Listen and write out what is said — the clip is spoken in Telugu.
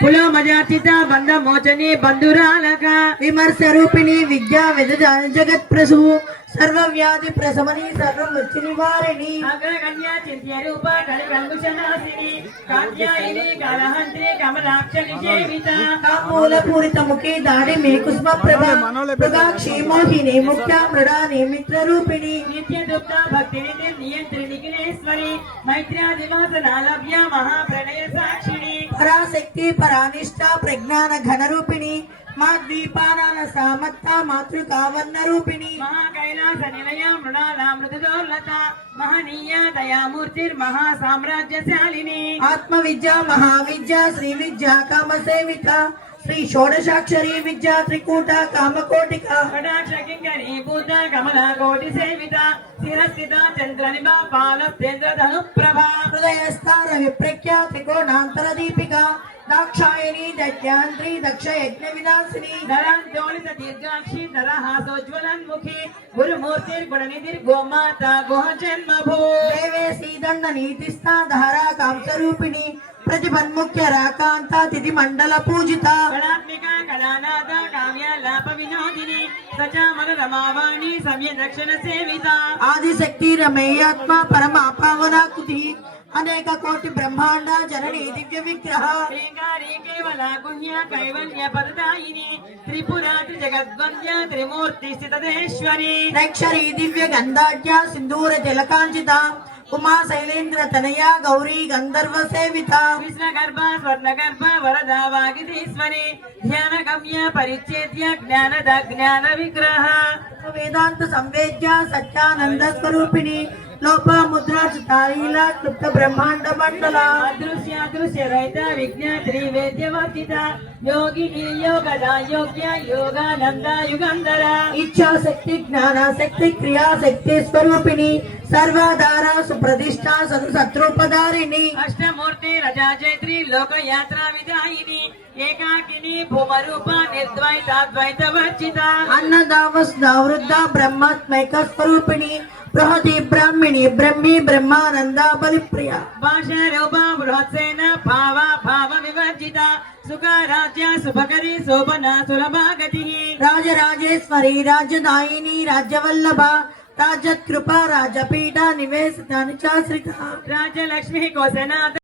పులోమజాచిత బంధ మోచని బంధురాలక విమర్శ రూపిణి విద్యా జగత్ ప్రసూ సర్వ వ్యాధి ప్రసమని సర్వ మృత్యు నివారిణి అగ్రగణ్య చింత్య రూప కలికంకుశనాశిని కాత్యాయిని కలహంత్రి కమలాక్షని సేవిత కామూల పూరిత ముఖి దాడి మే కుస్మ ప్రభా మృగాక్షి మోహిని ముఖ్య మృడాని మిత్ర రూపిణి నిత్య దుఃఖ భక్తి నియంత్రిణి కిలేశ్వరి మైత్ర్యాదివాసనాలభ్య మహాప్రణయ సాక్షిణి పరాశక్తి పరానిష్ట ప్రజ్ఞాన ఘన రూపిణి మా ద్వీపానాల సామత్త మాతృకావర్ణ రూపిణి మహాకైలాస నిలయ మృణాలామృతోల్లత మహనీయ దయామూర్తిర్ మహాసామ్రాజ్యశాలిని ఆత్మ విద్య మహావిద్య శ్రీ విద్యా కామ సేవిత శ్రీ షోడశాక్షరీ విద్యా త్రికూట కామకోటిక కటాక్షకింకరీ భూత కమల కోటి సేవిత శిరస్థిత చంద్ర నిభా పాలస్తేంద్ర ధను ప్రభా హృదయస్థాన విప్రఖ్యా త్రికోణాంతర దీపిక దాక్షాయని దైత్యాంత్రి దక్ష యజ్ఞ వినాశిని ధరాంతోళిత దీర్ఘాక్షి ధరహాసోజ్వలన్ముఖి గురుమూర్తిర్గుణనిధిర్ గోమాత గుహ జన్మభూ దేవేశీ దండ నీతిస్థా ధారా కాంసరూపిణి ప్రతిపన్ముఖ్య రాకాంత తిథి మండల పూజిత గణాత్మిక గణానాథ కావ్యాలాప వినోదిని సచామర రమావాణి సమయ దక్షిణ సేవిత ఆదిశక్తి రమేయాత్మ పరమ పావనాకృతి అనేక కోటి బ్రహ్మాండ జనని దివ్య విగ్రహ కేవల గుహ్య కైవల్య పదదాయిని త్రిపురా త్రిజగద్వంద్య త్రిమూర్తి స్థితదేశ్వరి దక్షరి దివ్య గంధాఢ్య సింధూర జలకాంచిత ఉమా శైలేంద్ర తనయ గౌరీ గంధర్వ సేవిత కృష్ణ గర్భ స్వర్ణ గర్భ వరద వాగిధీశ్వరి ధ్యాన గమ్య పరిచ్ఛేద్య జ్ఞానద జ్ఞాన విగ్రహ వేదాంత సంవేద్య సత్యానంద స్వరూపిణి లోప ముద్రా చితారీల క్లుప్త బ్రహ్మాండ మండల అదృశ్య రహిత విజ్ఞాత్రి వేద్యవర్జిత యోగిని యోగద యోగ్య యోగానంద యుగంధర ఇచ్ఛాశక్తి జ్ఞానశక్తి క్రియాశక్తి స్వరూపిణి సర్వాధార సుప్రతిష్ట శత్రుపదారిణి అష్టమూర్తి రజాజైత్రి లోకయాత్రా విదాయిని ఏకాకిని భూమరూప నిర్ద్వైతాద్వైత వర్జిత అన్నదావృద్ధ బ్రహ్మాత్మైక స్వరూపిణి బృహతి బ్రాహ్మిణి బ్రహ్మి బ్రహ్మానంద బలిప్రియ భాషా రూప బృహత్సేన భావ భావ వివర్జిత సుఖ రాజ్య శుభకరి శోభన సులభాగతి రాజరాజేశ్వరి రాజదాయిని రాజ్యవల్లభ రాజకృప రాజపీఠ నివేశిత నిచాశ్రిత రాజలక్ష్మి కోశనాథ